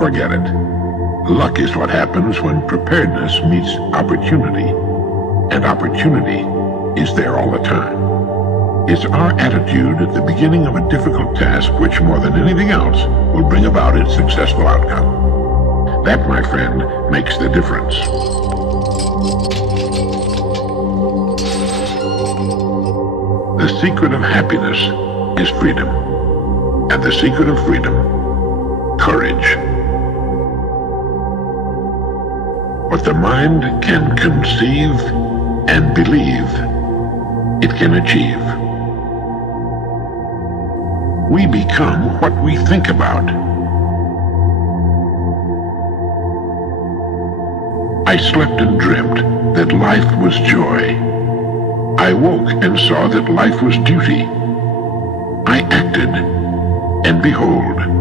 Forget it. Luck is what happens when preparedness meets opportunity, and opportunity is there all the time. It's our attitude at the beginning of a difficult task which, more than anything else, will bring about its successful outcome. That, my friend, makes the difference. The secret of happiness is freedom, and the secret of freedom, courage. What the mind can conceive and believe, it can achieve. We become what we think about. I slept and dreamt that life was joy. I woke and saw that life was duty. I acted, and behold,